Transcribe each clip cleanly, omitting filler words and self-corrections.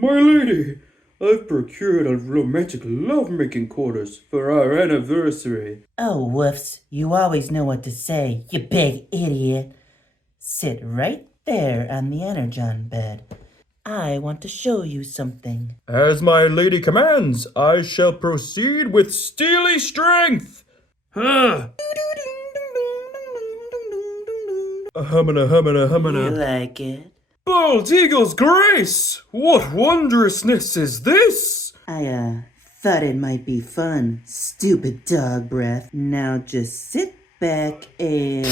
My lady, I've procured a romantic love-making quarters for our anniversary. Oh, woofs, you always know what to say, you big idiot. Sit right there on the energon bed. I want to show you something. As my lady commands, I shall proceed with steely strength. Ha! Humana, humana, You humana. like it? Bald Eagle's grace! What wondrousness is this? I, thought it might be fun. Stupid dog breath. Now just sit back and...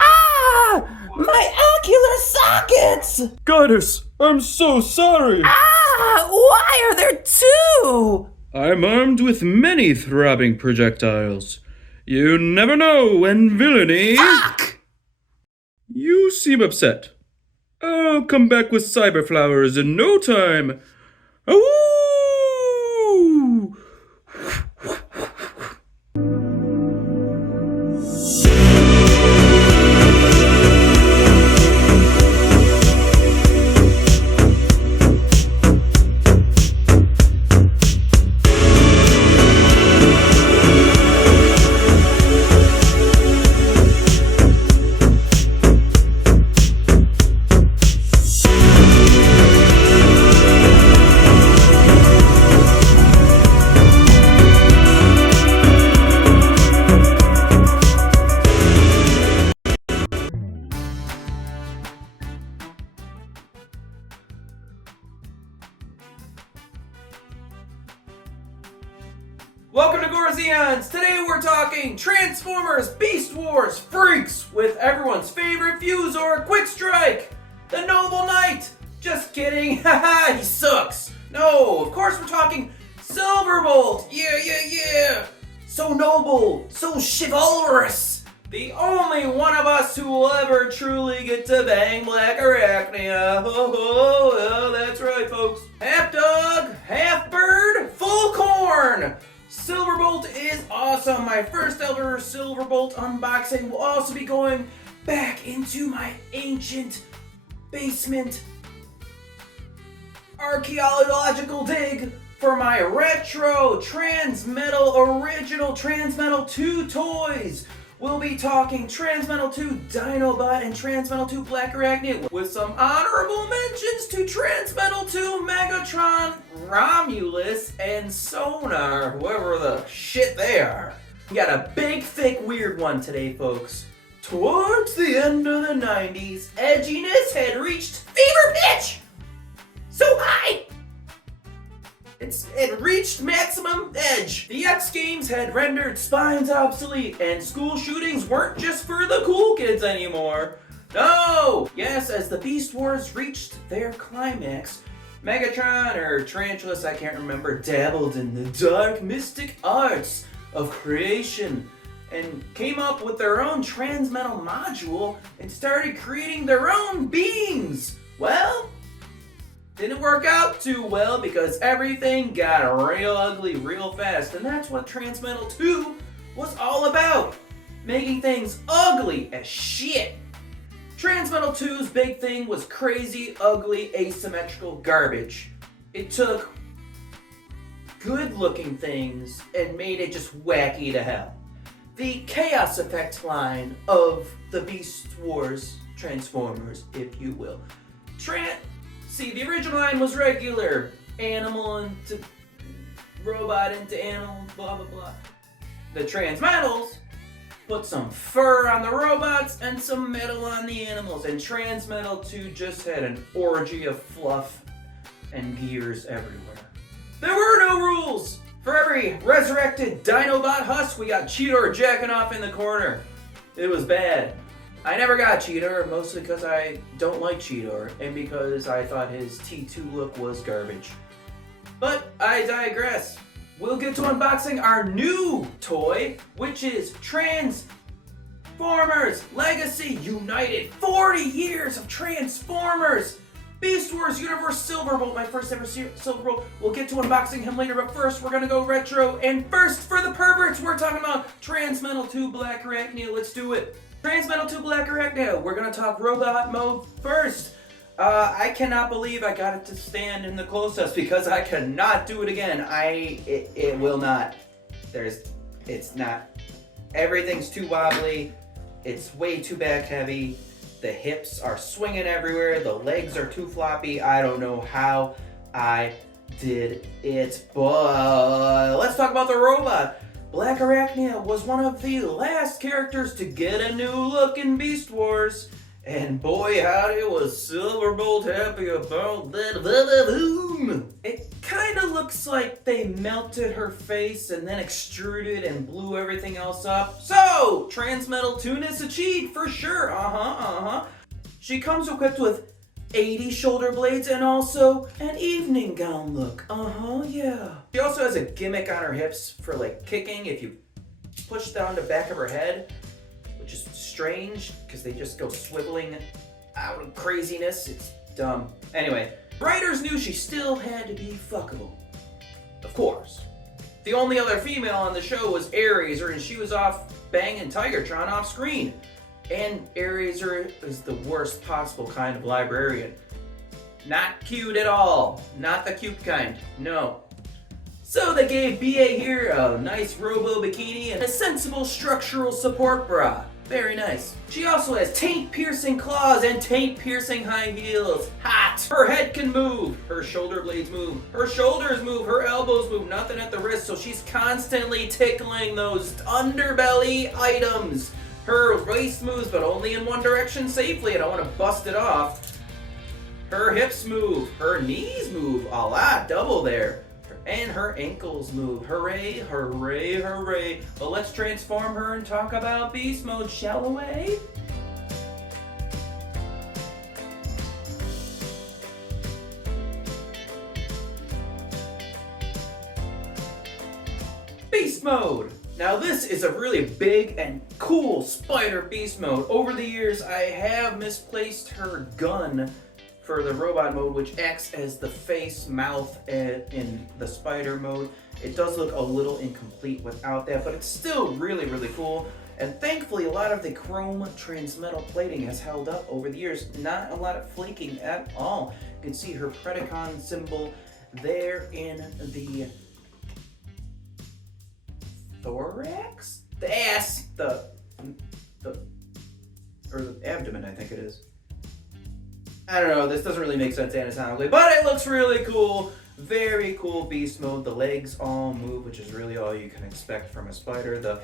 Ah! My ocular sockets! Goddess, I'm so sorry. Ah! Why are there two? I'm armed with many throbbing projectiles. You never know when villainy... Fuck! You seem upset. I'll come back with cyber flowers in no time. Ooh! Welcome to Corzeons! Today we're talking Transformers, Beast Wars, Freaks, with everyone's favorite Fusor, Quick Strike, the Noble Knight! Just kidding, haha, he sucks! No, of course we're talking Silverbolt! Yeah! So noble, so chivalrous! The only one of us who will ever truly get to bang Black Arachnia. Oh, that's right, folks. Half dog, half bird, full corn! Silverbolt is awesome. My first ever Silverbolt unboxing will also be going back into my ancient basement archaeological dig for my retro Transmetal original Transmetal 2 toys. We'll be talking Transmetal 2 Dinobot and Transmetal 2 Black Arachnia with some honorable mentions to Transmetal 2 Megatron, Ramulus, and Sonar, whoever the shit they are. We got a big, thick, weird one today, folks. Towards the end of the 90s, edginess had reached fever pitch! So high! It reached maximum edge. The X Games had rendered spines obsolete, and school shootings weren't just for the cool kids anymore. No! Yes, as the Beast Wars reached their climax, Megatron, or Tarantulas, I can't remember, dabbled in the dark mystic arts of creation and came up with their own Transmetal module and started creating their own beings. Well, didn't work out too well because everything got real ugly real fast, and that's what Transmetal 2 was all about. Making things ugly as shit. Transmetal 2's big thing was crazy, ugly, asymmetrical garbage. It took good looking things and made it just wacky to hell. The Chaos Effect line of the Beast Wars Transformers, if you will. See, the original line was regular. Animal into robot into animal, blah blah blah. The Transmetals put some fur on the robots and some metal on the animals, and Transmetal 2 just had an orgy of fluff and gears everywhere. There were no rules! For every resurrected Dinobot husk, we got Cheetor jacking off in the corner. It was bad. I never got Cheetor, mostly because I don't like Cheetor, and because I thought his T2 look was garbage. But I digress. We'll get to unboxing our new toy, which is Transformers Legacy United. 40 years of Transformers! Beast Wars Universe Silverbolt, my first ever Silverbolt. We'll get to unboxing him later, but first we're gonna go retro. And first, for the perverts, we're talking about Transmetal 2 Black Arachnia. Let's do it. Transmetal 2 Black Arachnia. We're gonna talk robot mode first. I cannot believe I got it to stand in the close-ups because I cannot do it again. It will not. It's not. Everything's too wobbly. It's way too back heavy. The hips are swinging everywhere. The legs are too floppy. I don't know how I did it, but let's talk about the robot. Black Arachnia was one of the last characters to get a new look in Beast Wars. And boy howdy was Silverbolt happy about that. It kind of looks like they melted her face and then extruded and blew everything else up. So, Transmetal tuneness achieved for sure. She comes equipped with 80 shoulder blades and also an evening gown look. Yeah. She also has a gimmick on her hips for like kicking if you push down the back of her head, which is strange because they just go swiveling out of craziness. It's dumb. Anyway, writers knew she still had to be fuckable. Of course. The only other female on the show was Airazor, and she was off banging Tigertron off screen. And Airazor is the worst possible kind of librarian. Not cute at all. Not the cute kind. No. So they gave BA here a nice robo bikini and a sensible structural support bra. Very nice. She also has taint-piercing claws and taint-piercing high heels. Hot! Her head can move. Her shoulder blades move. Her shoulders move. Her elbows move. Nothing at the wrist, so she's constantly tickling those underbelly items. Her waist moves, but only in one direction safely. I don't want to bust it off. Her hips move. Her knees move. A lot. Double there. And her ankles move. Hooray, hooray, hooray. But let's transform her and talk about beast mode, shall we? Beast mode! Now this is a really big and cool spider beast mode. Over the years, I have misplaced her gun for the robot mode, which acts as the face, mouth in the spider mode. It does look a little incomplete without that, but it's still really, really cool. And thankfully, a lot of the chrome transmetal plating has held up over the years. Not a lot of flaking at all. You can see her Predacon symbol there in the thorax? The ass, or the abdomen, I think it is. I don't know, this doesn't really make sense anatomically, but it looks really cool. Very cool beast mode. The legs all move, which is really all you can expect from a spider. The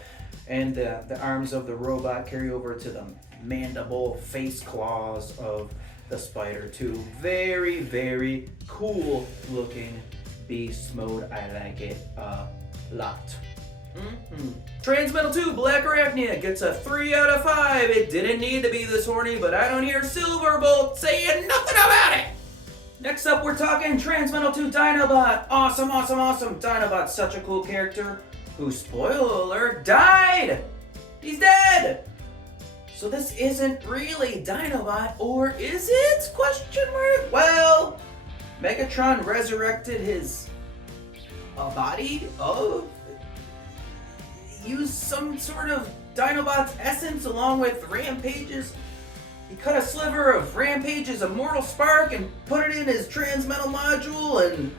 arms of the robot carry over to the mandible face claws of the spider too. Very, very cool looking beast mode. I like it a lot. Transmetal 2 Black Arachnia gets a 3 out of 5. It didn't need to be this horny, but I don't hear Silverbolt saying nothing about it. Next up, we're talking Transmetal 2 Dinobot. Awesome, awesome, awesome. Dinobot's such a cool character who, spoiler alert, died. He's dead. So this isn't really Dinobot, or is it? Question mark. Well, Megatron resurrected his body of. Used some sort of Dinobot's essence along with Rampage's. He cut a sliver of Rampage's immortal spark and put it in his Transmetal module and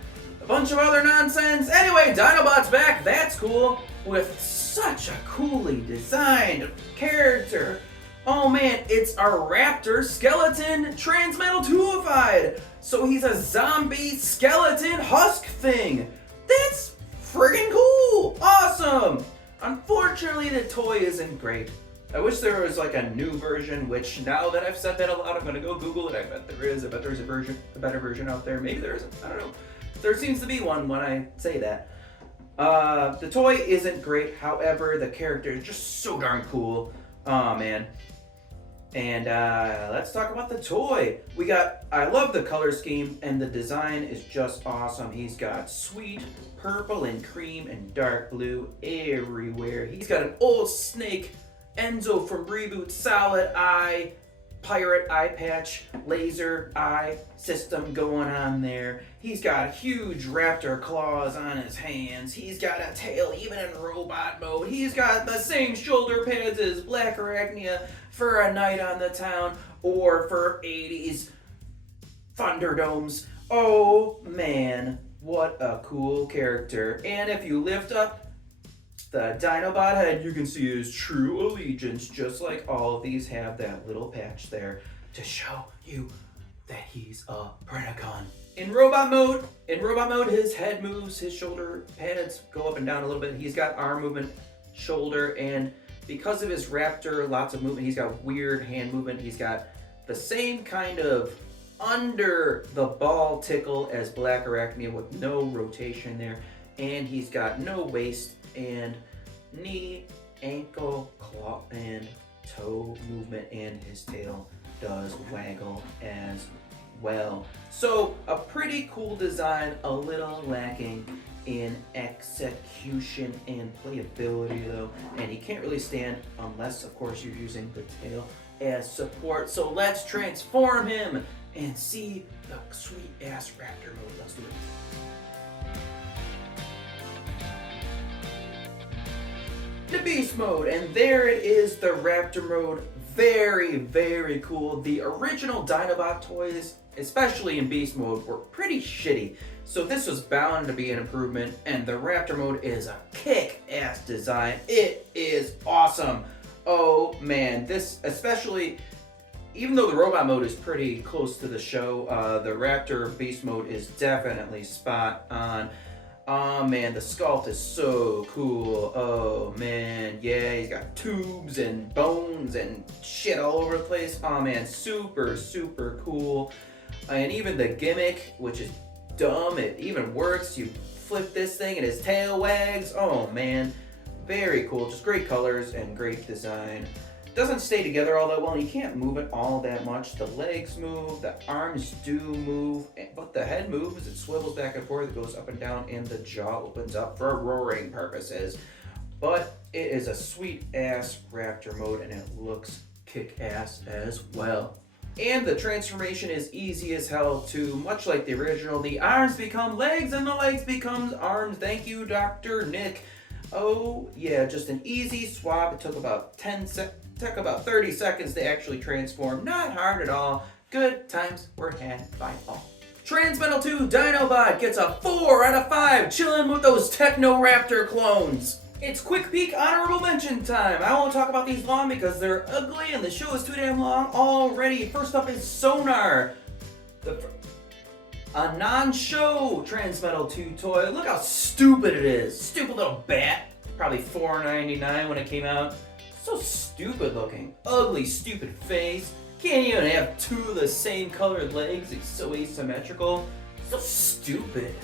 a bunch of other nonsense. Anyway, Dinobot's back. That's cool. With such a coolly designed character. Oh man, it's a raptor skeleton Transmetal 2-ified. So he's a zombie skeleton husk thing. That's friggin' cool. Awesome. Unfortunately, the toy isn't great. I wish there was like a new version, which now that I've said that aloud, I'm gonna go Google it. I bet there is. I bet there's a better version out there. Maybe there isn't. I don't know. There seems to be one when I say that. The toy isn't great. However, the character is just so darn cool. Oh man. And let's talk about the toy. I love the color scheme, and the design is just awesome. He's got sweet purple and cream and dark blue everywhere. He's got an old snake, Enzo from Reboot, solid eye, pirate eye patch, laser eye system going on there. He's got huge raptor claws on his hands. He's got a tail even in robot mode. He's got the same shoulder pads as Black Arachnia for a night on the town or for 80s Thunderdomes. Oh man, what a cool character. And if you lift up the Dinobot head, you can see his true allegiance, just like all of these have that little patch there to show you that he's a Predacon. In robot mode, his head moves, his shoulder pads go up and down a little bit. He's got arm movement, shoulder, and because of his raptor, lots of movement. He's got weird hand movement. He's got the same kind of under the ball tickle as Black Arachnia with no rotation there. And he's got no waist and knee, ankle, claw, and toe movement, and his tail does waggle as well. So a pretty cool design, a little lacking in execution and playability though, and he can't really stand unless of course you're using the tail as support. So let's transform him and see the sweet ass raptor mode. Let's do it. The beast mode, and there it is, the raptor mode. Very, very cool. The original Dinobot toys, especially in beast mode, were pretty shitty. So this was bound to be an improvement, and the raptor mode is a kick-ass design. It is awesome. Oh man, this especially, even though the robot mode is pretty close to the show, the raptor beast mode is definitely spot on. Oh man, the sculpt is so cool. Oh man, yeah, he's got tubes and bones and shit all over the place. Oh man, super, super cool. And even the gimmick, which is dumb, it even works. You flip this thing and his tail wags. Oh man, very cool. Just great colors and great design. Doesn't stay together all that well. You can't move it all that much. The legs move, the arms do move, but the head moves. It swivels back and forth, it goes up and down, and the jaw opens up for roaring purposes. But it is a sweet ass raptor mode, and it looks kick-ass as well. And the transformation is easy as hell too, much like the original. The arms become legs and the legs becomes arms. Thank you, Dr. Nick. Oh yeah, just an easy swap. It took about 30 seconds to actually transform. Not hard at all. Good times were had by all. Transmetal 2 Dinobot gets a 4 out of 5, chilling with those Technoraptor clones. It's quick peek honorable mention time. I won't talk about these long because they're ugly and the show is too damn long already. First up is Sonar, a non-show Transmetal 2 toy. Look how stupid it is. Stupid little bat. Probably $4.99 when it came out. So stupid looking. Ugly, stupid face. Can't even have two of the same colored legs. It's so asymmetrical. So stupid.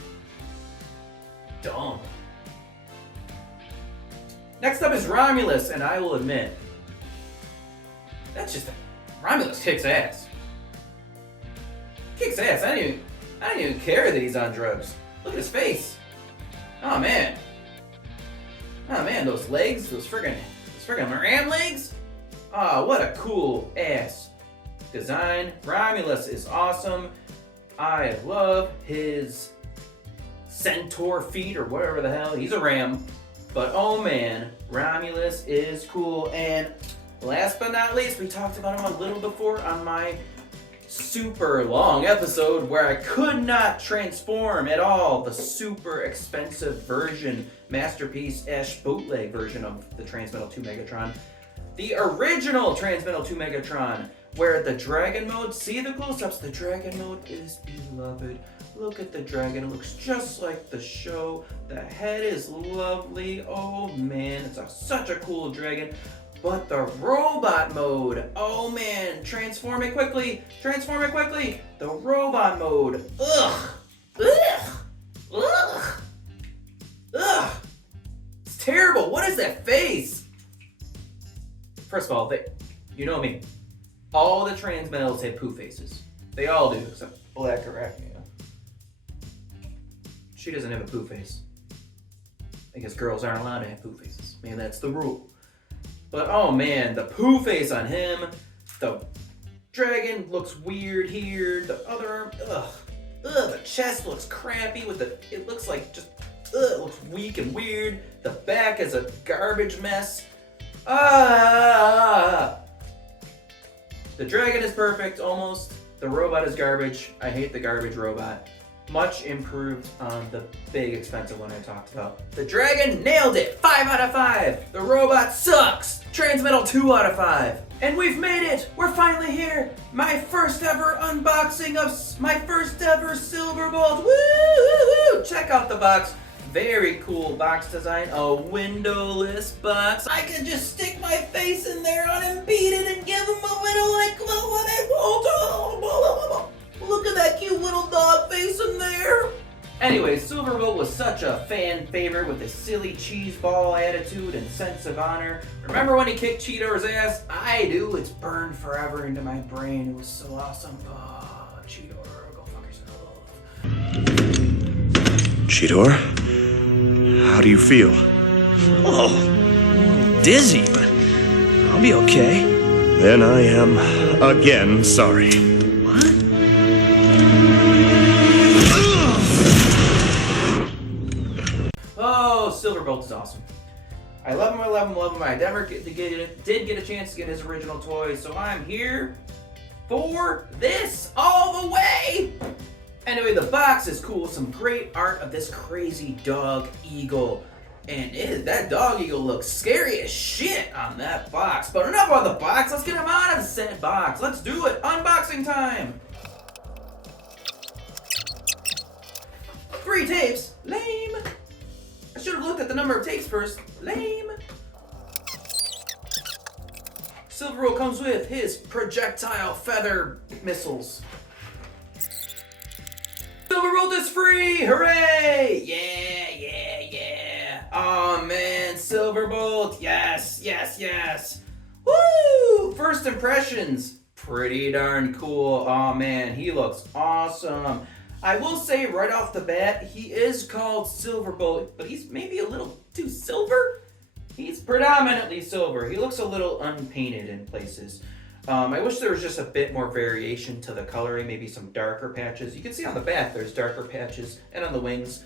Dumb. Next up is Ramulus, and I will admit, Ramulus kicks ass. Kicks ass. I didn't even care that he's on drugs. Look at his face. Oh man. Oh man, those legs, those friggin' ram legs. Oh, what a cool ass design. Ramulus is awesome. I love his centaur feet or whatever the hell. He's a ram. But oh man, Ramulus is cool. And last but not least, we talked about him a little before on my super long episode where I could not transform at all. The super expensive version, masterpiece-ish bootleg version of the Transmetal 2 Megatron. The original Transmetal 2 Megatron, where the dragon mode, see the close-ups, the dragon mode is beloved. Look at the dragon, it looks just like the show. The head is lovely. Oh man, it's such a cool dragon. But the robot mode, oh man, transform it quickly. The robot mode, ugh. It's terrible. What is that face? First of all, you know me. All the Transmetals have poo faces. They all do, except Black Arachnia. She doesn't have a poo face. I guess girls aren't allowed to have poo faces. Man, that's the rule. But oh man, the poo face on him. The dragon looks weird here. The other arm, the chest looks crappy it looks like just, it looks weak and weird. The back is a garbage mess. The dragon is perfect, almost. The The robot is garbage. I hate the garbage robot. Much improved on the big expensive one I talked about. The dragon nailed it, 5 out of 5. The robot sucks, Transmetal 2 out of 5. And we've made it, we're finally here. My first ever unboxing of my first ever Silverbolt. Woo! Check out the box. Very cool box design, a windowless box. I can just stick my face in there unimpeded and give him a window like what I want. Look at that cute little dog face in there. Anyway, Silverbolt was such a fan favorite with his silly cheese ball attitude and sense of honor. Remember when he kicked Cheetor's ass? I do. It's burned forever into my brain. It was so awesome. Oh, Cheetor, go fuck yourself. Cheetor, how do you feel? Oh, a little dizzy, but I'll be okay. Then I am again sorry. What? Oh, Silverbolt is awesome. I love him, I love him, love him. I never did get a chance to get his original toy, so I'm here for this all the way. Anyway, the box is cool. Some great art of this crazy dog eagle. And that dog eagle looks scary as shit on that box. But enough about the box. Let's get him out of the said box. Let's do it. Unboxing time. 3 tapes. Lame. I should have looked at the number of tapes first. Lame. Silverbolt comes with his projectile feather missiles. Silverbolt is free! Hooray! Yeah! Oh man, Silverbolt! Yes! Woo! First impressions, pretty darn cool. Oh man, he looks awesome. I will say right off the bat, he is called Silverbolt, but he's maybe a little too silver? He's predominantly silver. He looks a little unpainted in places. I wish there was just a bit more variation to the coloring, maybe some darker patches. You can see on the back there's darker patches, and on the wings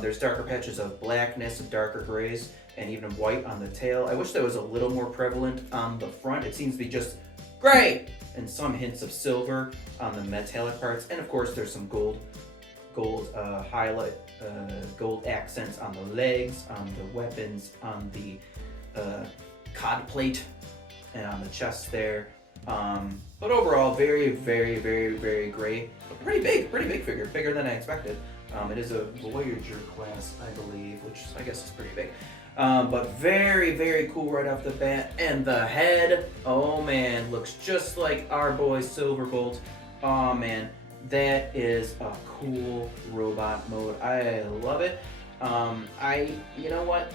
there's darker patches of blackness and darker grays, and even white on the tail. I wish that was a little more prevalent on the front. It seems to be just gray and some hints of silver on the metallic parts, and of course there's some gold highlight, gold accents on the legs, on the weapons, on the cod plate, and on the chest there. But overall, very great. Pretty big figure, bigger than I expected. It is a Voyager class, I believe, which I guess is pretty big. But very cool right off the bat. And the head, oh man, looks just like our boy Silverbolt. Oh man, that is a cool robot mode. I love it. You know what?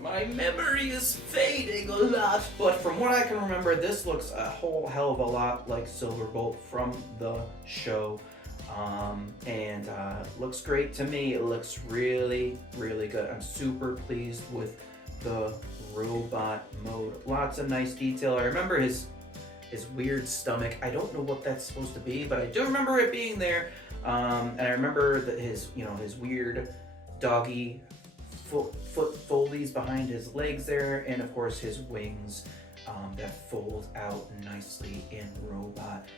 My memory is fading a lot, but from what I can remember, this looks a whole hell of a lot like Silverbolt from the show. And looks great to me. It looks really good. I'm super pleased with the robot mode. Lots of nice detail. I remember his weird stomach. I don't know what that's supposed to be, but I do remember it being there. And I remember that his weird doggy foot foldies behind his legs there, and of course his wings that fold out nicely in robot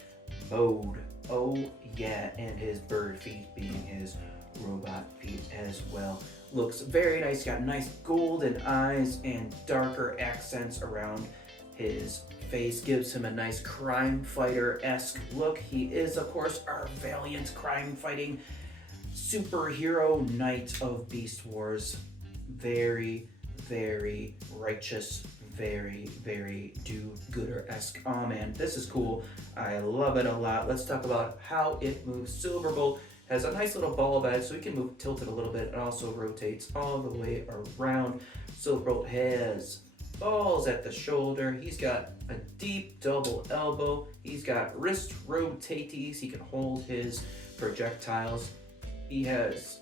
mode. Oh yeah, and his bird feet being his robot feet as well. Looks very nice. Got nice golden eyes and darker accents around his face. Gives him a nice crime fighter-esque look. He is, of course, our valiant crime fighting superhero knight of Beast Wars. Very righteous, very do-gooder-esque. Oh man, this is cool. I love it a lot. Let's talk about how it moves. Silverbolt has a nice little ball bed, so he can move tilted a little bit. It also rotates all the way around. Silverbolt has balls at the shoulder. He's got a deep double elbow. He's got wrist rotaties. He can hold his projectiles. He has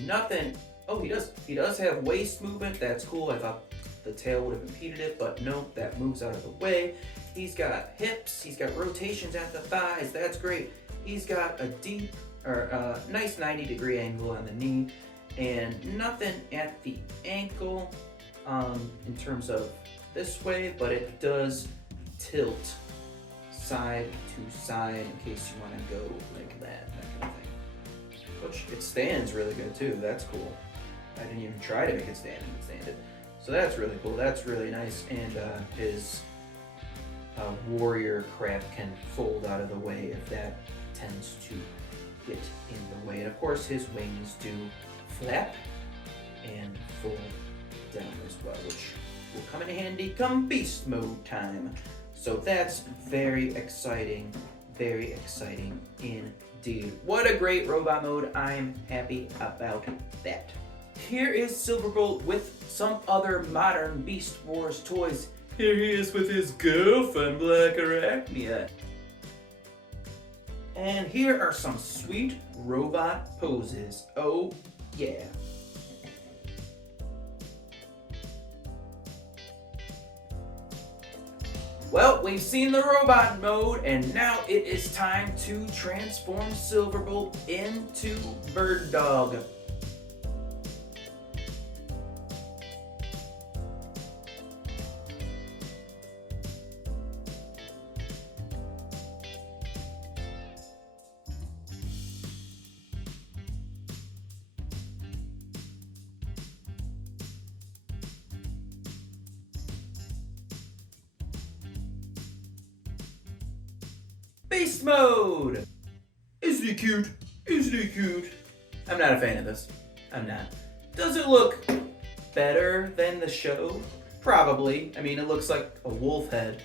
nothing. Oh, he does have waist movement. That's cool. I thought the tail would have impeded it, but no, that moves out of the way. He's got hips. He's got rotations at the thighs. That's great. He's got a nice 90-degree angle on the knee, and nothing at the ankle in terms of this way, but it does tilt side to side in case you want to go like that kind of thing. Which, it stands really good too, that's cool. I didn't even try to make it stand and it standed. So that's really cool, that's really nice. And his warrior crap can fold out of the way if that tends to get in the way. And of course his wings do flap and fold down as well, which will come in handy come beast mode time. So that's very exciting indeed. What a great robot mode, I'm happy about that. Here is Silverbolt with some other modern Beast Wars toys. Here he is with his girlfriend, Black Arachnia. And here are some sweet robot poses. Oh, yeah. Well, we've seen the robot mode, and now it is time to transform Silverbolt into Bird Dog. Beast mode! Isn't he cute? Isn't he cute? I'm not a fan of this. I'm not. Does it look better than the show? Probably. I mean, it looks like a wolf head.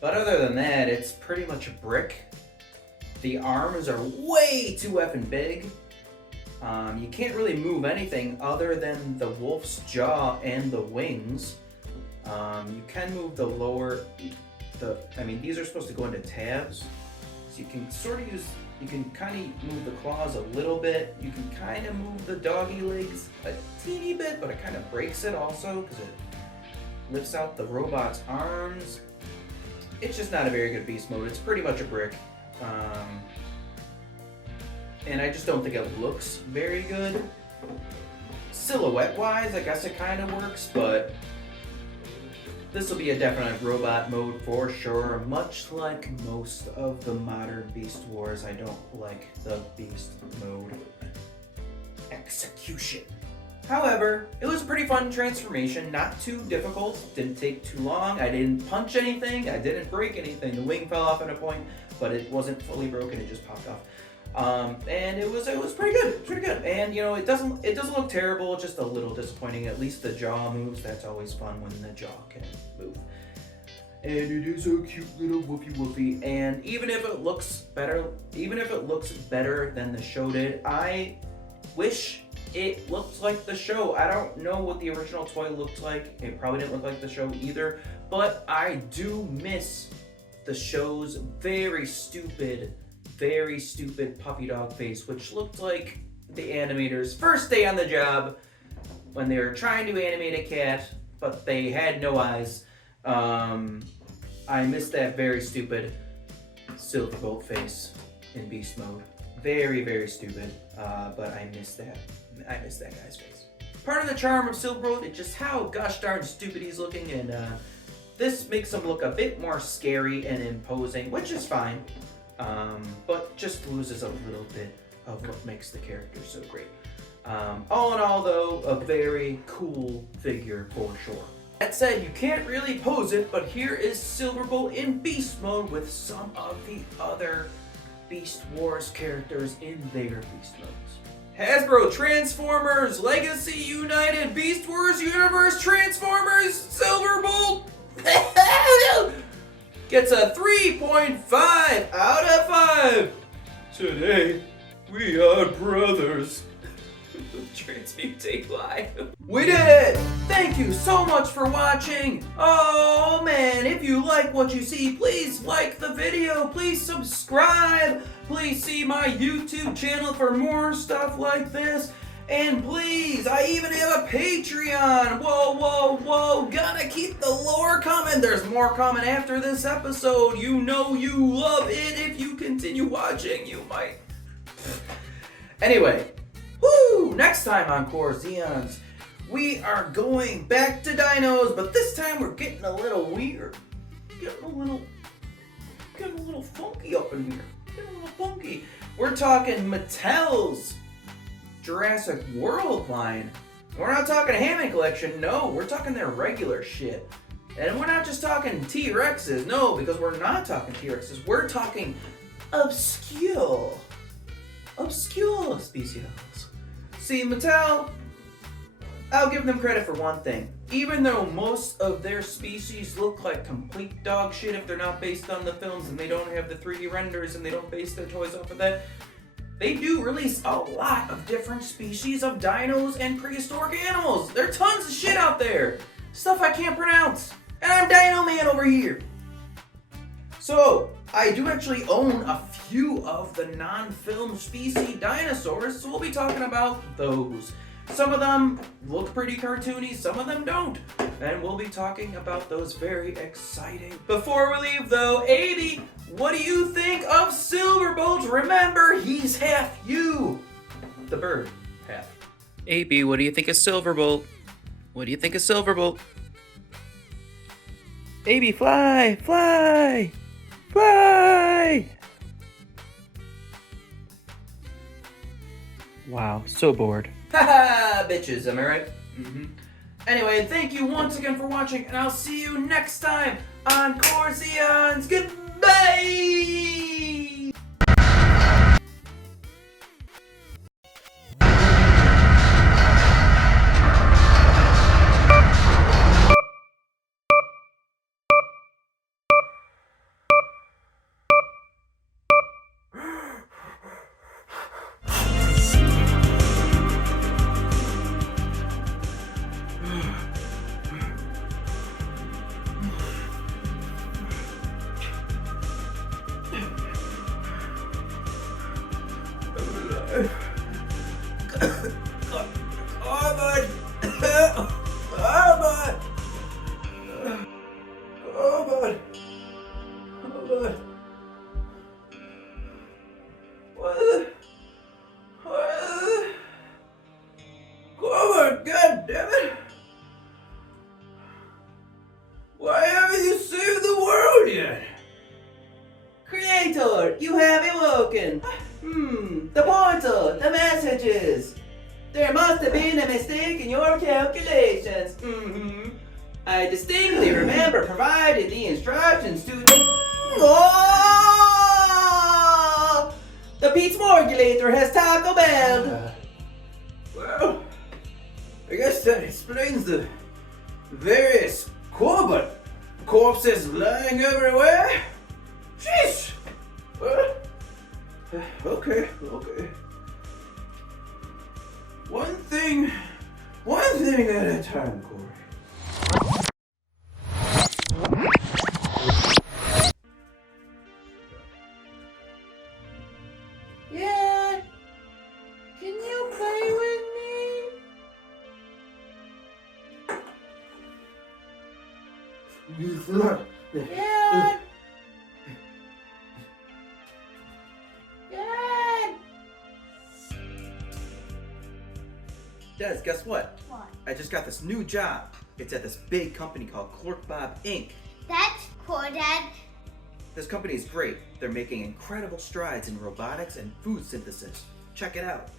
But other than that, it's pretty much a brick. The arms are way too effing big. You can't really move anything other than the wolf's jaw and the wings. You can move the lower... these are supposed to go into tabs. So you can sort of use, you can kind of move the claws a little bit. You can kind of move the doggy legs a teeny bit, but it kind of breaks it also because it lifts out the robot's arms. It's just not a very good beast mode. It's pretty much a brick. And I just don't think it looks very good. Silhouette-wise, I guess it kind of works, but this will be a definite robot mode for sure. Much like most of the modern Beast Wars, I don't like the beast mode execution. However, it was a pretty fun transformation, not too difficult, didn't take too long. I didn't punch anything, I didn't break anything. The wing fell off at a point, but it wasn't fully broken, it just popped off. And it was pretty good, And you know, it doesn't look terrible, just a little disappointing. At least the jaw moves. That's always fun when the jaw can move. And it is a cute little woofy. And even if it looks better than the show did, I wish it looked like the show. I don't know what the original toy looked like. It probably didn't look like the show either, but I do miss the show's very stupid puppy dog face, which looked like the animators' first day on the job when they were trying to animate a cat, but they had no eyes. I missed that very stupid Silverbolt face in beast mode. Very stupid, but I missed that. I missed that guy's face. Part of the charm of Silverbolt is just how gosh darn stupid he's looking, and this makes him look a bit more scary and imposing, which is fine. But just loses a little bit of what makes the character so great. All in all, though, a very cool figure for sure. That said, you can't really pose it, but here is Silverbolt in beast mode with some of the other Beast Wars characters in their beast modes. Hasbro Transformers Legacy United Beast Wars Universe Transformers Silverbolt gets a 3.5 out of 5. Today, we are brothers. Transmutate live. We did it! Thank you so much for watching. Oh man, if you like what you see, please like the video. Please subscribe. Please see my YouTube channel for more stuff like this. And please, I even have a Patreon. Whoa. Gotta keep the lore coming. There's more coming after this episode. You know you love it. If you continue watching, you might. Anyway, next time on Corzeons, we are going back to dinos, but this time we're getting a little weird. Getting getting a little funky up in here. Getting a little funky. We're talking Mattel's Jurassic World line. We're not talking Hammond Collection, no, we're talking their regular shit. And we're not just talking T-Rexes, no, because we're not talking T-Rexes, we're talking obscure species. See, Mattel, I'll give them credit for one thing. Even though most of their species look like complete dog shit if they're not based on the films and they don't have the 3D renders and they don't base their toys off of that, they do release a lot of different species of dinos and prehistoric animals. There are tons of shit out there. Stuff I can't pronounce. And I'm Dino Man over here. So, I do actually own a few of the non-film species dinosaurs, so we'll be talking about those. Some of them look pretty cartoony, some of them don't. And we'll be talking about those very exciting. Before we leave though, AB, what do you think of Silverbolt? Remember, he's half you. The bird, half. AB, what do you think of Silverbolt? What do you think of Silverbolt? AB, fly, fly, fly! Wow, so bored. Haha, bitches, am I right? Anyway, thank you once again for watching, and I'll see you next time on Corzeons. Goodbye! God damn it! Why haven't you saved the world yet? Creator, you have awoken. The portal, the messages. There must have been a mistake in your calculations. I distinctly remember providing the instructions to... Oh! The Pizza Morgulator has Taco Bell. Well, I guess that explains the various corpses lying everywhere. Jeez. Well, okay. One thing at a time, Corey. Yeah, can you play with me? Yeah. Des, guess what? What? I just got this new job. It's at this big company called Clerk Bob Inc. That's cool, Dad. This company is great. They're making incredible strides in robotics and food synthesis. Check it out.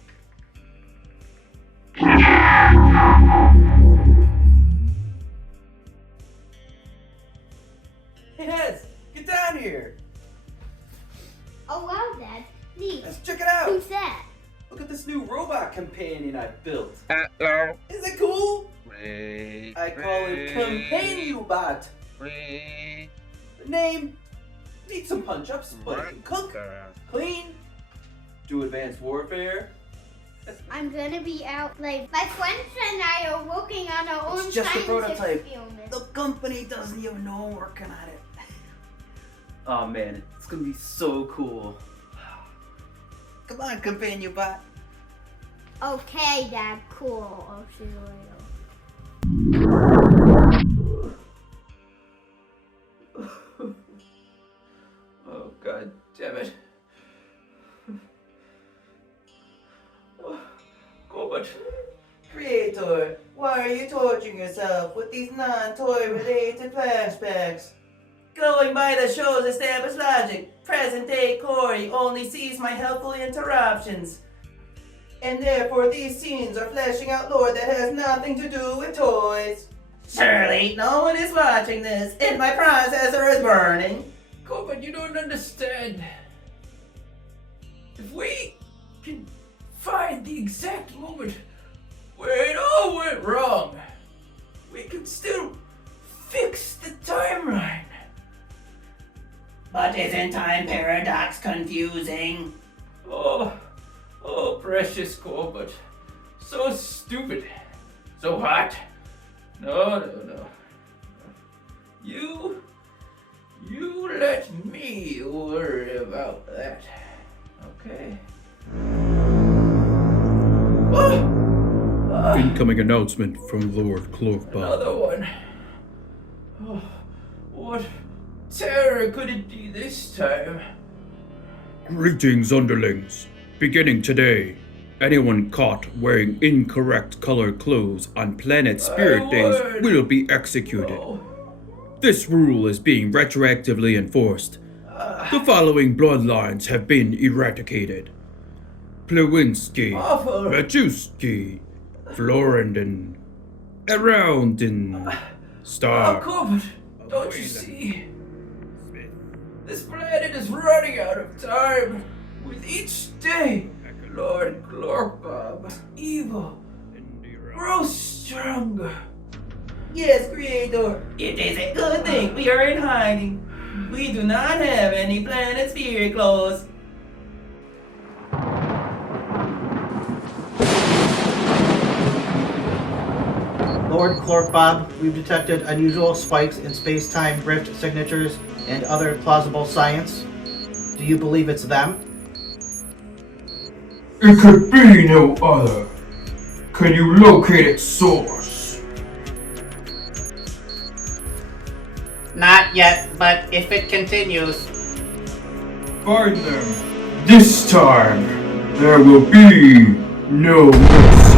Hey, Des, get down here. Oh, wow, Dad. Neat. Let's check it out. Who's that? Look at this new robot companion I built. Hello. Isn't it cool? Wait. I call it Companion-Bot. Wait. The name needs some punch-ups, but it can cook, clean, do advanced warfare. I'm gonna be out late. My friends and I are working on our own It's just a science prototype. experiment. The company doesn't even know I'm working on it. Oh man, it's gonna be so cool. Come on, Companion-Bot. Okay, Dad. Cool. I'll see you later. Oh god damn it. God. Creator, why are you torturing yourself with these non-toy related flashbacks? Going by the show's established logic, present-day Corey only sees my helpful interruptions. And therefore these scenes are fleshing out lore that has nothing to do with toys. Surely, no one is watching this, and my processor is burning. Oh, but you don't understand. If we can find the exact moment where it all went wrong, we can still fix the timeline. But isn't time paradox confusing? Oh, precious Corbett. So stupid. So hot. No. You let me worry about that. Okay? Incoming announcement from Lord Cloakbob. Another one. Oh, what terror could it be this time? Greetings, underlings. Beginning today, anyone caught wearing incorrect colored clothes on Planet Spirit Days will be executed. Oh, This rule is being retroactively enforced. The following bloodlines have been eradicated: Plewinski, Awful. Majuski, Florendon, Aroundin, oh, Star. Corbett, don't you see? This planet is running out of time. With each day, Lord Cloakbob's evil grows stronger. Yes, Creator. It is a good thing we are in hiding. We do not have any Planet Spirit clothes. Lord Cloakbob, we've detected unusual spikes in space-time rift signatures and other plausible science. Do you believe it's them? It could be no other. Can you locate its source? Not yet, but if it continues... Find them. This time, there will be no mercy.